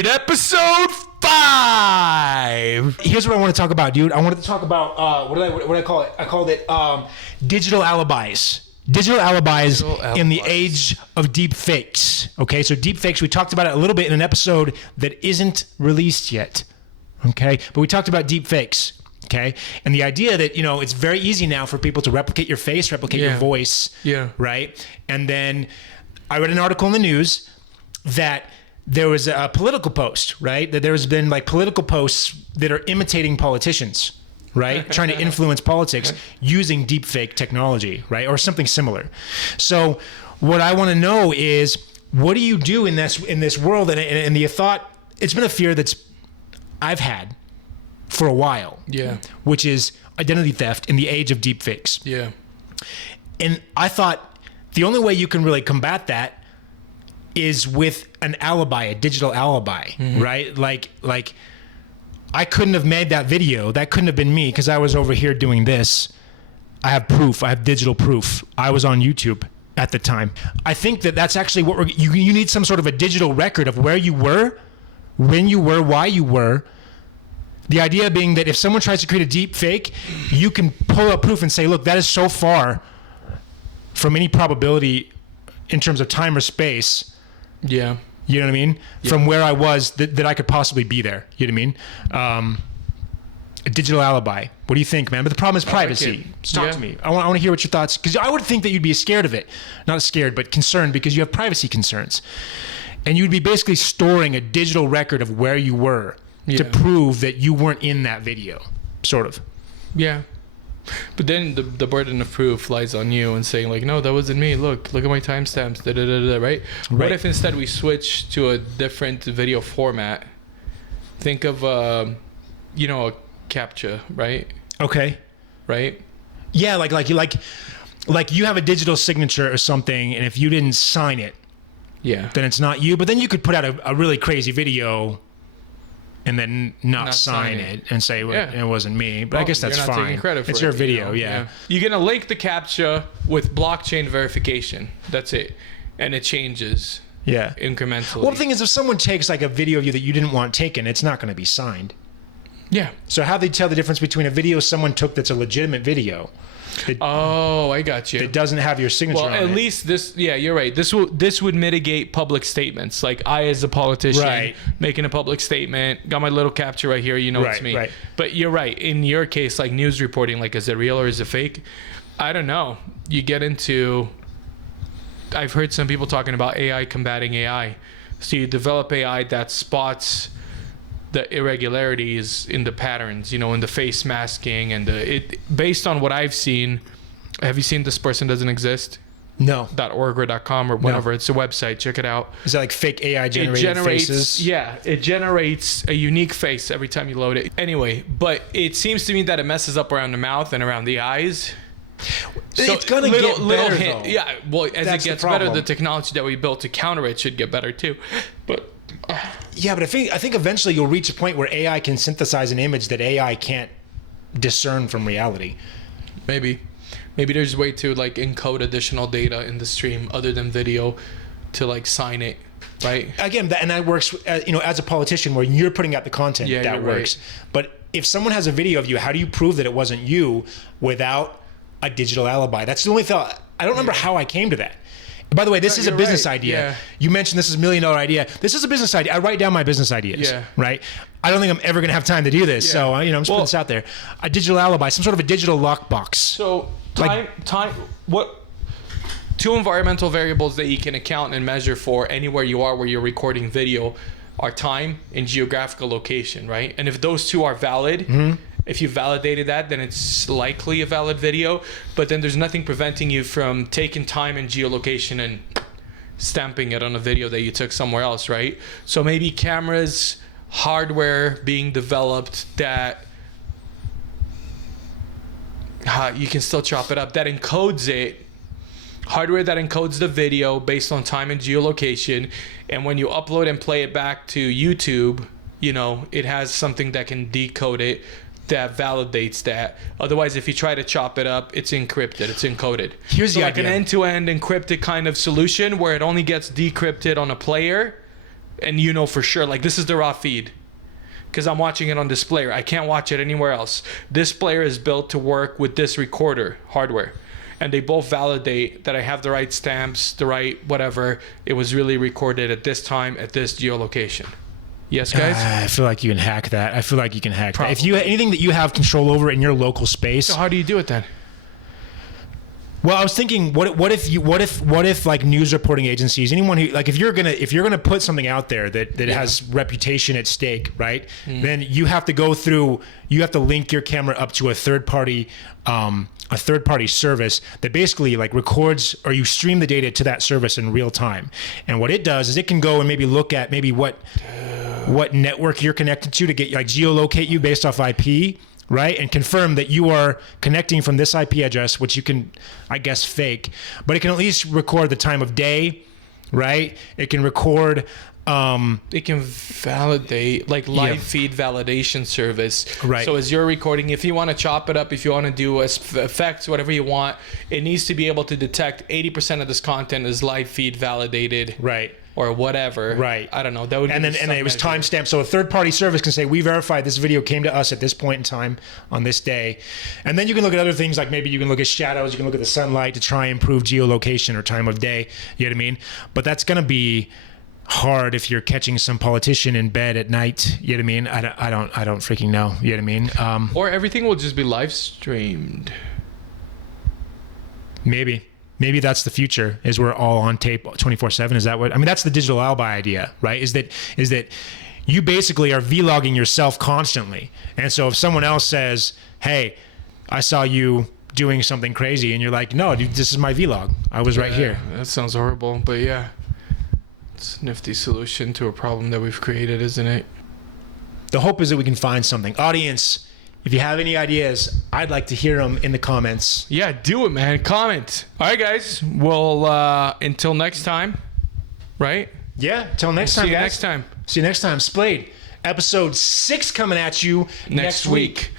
Splayed episode 5. Here's what I want to talk about, dude. I wanted to talk about what did I call it? I called it digital alibis. Digital alibis in the age of deep fakes. Okay, so deep fakes, we talked about it a little bit in an episode that isn't released yet. Okay, but we talked about deep fakes. Okay, and the idea that, you know, it's very easy now for people to replicate your face, replicate your voice. Yeah. Right? And then I read an article in the news that there was a political post, right? That there's been like political posts that are imitating politicians, right? Trying to influence politics using deepfake technology, right? Or something similar. So what I want to know is, what do you do in this world? And the thought, it's been a fear that's I've had for a while. Yeah. Which is identity theft in the age of deepfakes. Yeah. And I thought the only way you can really combat that is with an alibi, a digital alibi, right? Like I couldn't have made that video. That couldn't have been me because I was over here doing this. I have proof. I have digital proof. I was on YouTube at the time. I think that that's actually what you need, some sort of a digital record of where you were, when you were, why you were. The idea being that if someone tries to create a deep fake, you can pull up proof and say, look, that is so far from any probability in terms of time or space. Yeah. You know what I mean? Yeah. From where I was that I could possibly be there. You know what I mean? A digital alibi. What do you think, man? But the problem is privacy. Talk to me. I want to hear what your thoughts, because I would think that you'd be scared of it. Not scared, but concerned, because you have privacy concerns. And you'd be basically storing a digital record of where you were to prove that you weren't in that video, sort of. Yeah. But then the burden of proof lies on you and saying, like, no, that wasn't me. Look at my timestamps, right? What if instead we switch to a different video format? Think of, a CAPTCHA, right? Okay. Right? Yeah, like you have a digital signature or something, and if you didn't sign it, then it's not you. But then you could put out a really crazy video and then not sign it and say, well, it wasn't me. But I guess that's fine. Taking credit for it's your video, yeah. You're going to link the CAPTCHA with blockchain verification. That's it. And it changes incrementally. Well, the thing is, if someone takes like a video of you that you didn't want taken, it's not going to be signed. Yeah. So how do they tell the difference between a video someone took that's a legitimate video? I got you. It doesn't have your signature on it. Well, at least this, you're right. This would mitigate public statements. Like, I, as a politician, making a public statement, got my little CAPTCHA right here, it's me. Right. But you're right. In your case, like news reporting, like, is it real or is it fake? I don't know. You get into, I've heard some people talking about AI combating AI. So you develop AI that spots the irregularities in the patterns, in the face masking and based on what I've seen. Have you seen This Person Doesn't Exist? No. .org or .com or whatever. No. It's a website. Check it out. Is that like fake AI generated faces? Yeah, it generates a unique face every time you load it. Anyway, but it seems to me that it messes up around the mouth and around the eyes. So it's gonna get better, though. Yeah, well, as it gets better, the technology that we built to counter it should get better too. But yeah, but I think eventually you'll reach a point where AI can synthesize an image that AI can't discern from reality. Maybe there's a way to like encode additional data in the stream other than video to like sign it, right? Again, that works. As a politician, where you're putting out the content, that works. Right. But if someone has a video of you, how do you prove that it wasn't you without a digital alibi? That's the only thought. I don't remember how I came to that. By the way, this is a business idea. Yeah. You mentioned this is $1 million idea. This is a business idea. I write down my business ideas, right? I don't think I'm ever going to have time to do this. So, I'm just putting this out there. A digital alibi, some sort of a digital lockbox. So, what two environmental variables that you can account and measure for anywhere you are where you're recording video are time and geographical location, right? And if those two are valid, if you validated that, then it's likely a valid video. But then there's nothing preventing you from taking time and geolocation and stamping it on a video that you took somewhere else, right? So maybe cameras, hardware being developed that you can still chop it up, that encodes it, hardware that encodes the video based on time and geolocation. And when you upload and play it back to YouTube, it has something that can decode it, that validates that. Otherwise, if you try to chop it up, it's encrypted, it's encoded. Here's the idea. Like an end-to-end encrypted kind of solution where it only gets decrypted on a player and you know for sure, like this is the raw feed, because I'm watching it on Displayer. I can't watch it anywhere else. Displayer is built to work with this recorder hardware, and they both validate that I have the right stamps, the right whatever. It was really recorded at this time at this geolocation. Yes, guys? I feel like you can hack that. I feel like you can hack Probably. that. If you anything that you have control over in your local space. So how do you do it then? Well, I was thinking, what if like news reporting agencies, anyone who like if you're gonna put something out there that has reputation at stake, right? Then you have to link your camera up to a third party service that basically like records, or you stream the data to that service in real time. And what it does is it can go and maybe look at maybe what network you're connected to get like geolocate you based off IP. Right, and confirm that you are connecting from this IP address, which you can, I guess, fake, but it can at least record the time of day, right? It can record. It can validate, like live feed validation service. Right. So as you're recording, if you want to chop it up, if you want to do effects, whatever you want, it needs to be able to detect 80% of this content is live feed validated. Right. Or whatever. Right. I don't know. That would and it was timestamped. So a third party service can say, we verified this video came to us at this point in time on this day. And then you can look at other things, like maybe you can look at shadows, you can look at the sunlight to try and improve geolocation or time of day. You know what I mean? But that's gonna be hard if you're catching some politician in bed at night. You know what I mean? I don't freaking know. You know what I mean? Or everything will just be live streamed. Maybe that's the future, is we're all on tape 24/7. Is that what, I mean, that's the digital alibi idea, right? Is that you basically are vlogging yourself constantly. And so if someone else says, hey, I saw you doing something crazy, and you're like, no, dude, this is my vlog. I was right here. That sounds horrible, but yeah. It's a nifty solution to a problem that we've created, isn't it? The hope is that we can find something. Audience, if you have any ideas, I'd like to hear them in the comments. Yeah, do it, man. Comment. All right, guys. Well, until next time, right? Yeah, until next time, See you guys. next time. See you next time. Splayed. Episode 6 coming at you next week.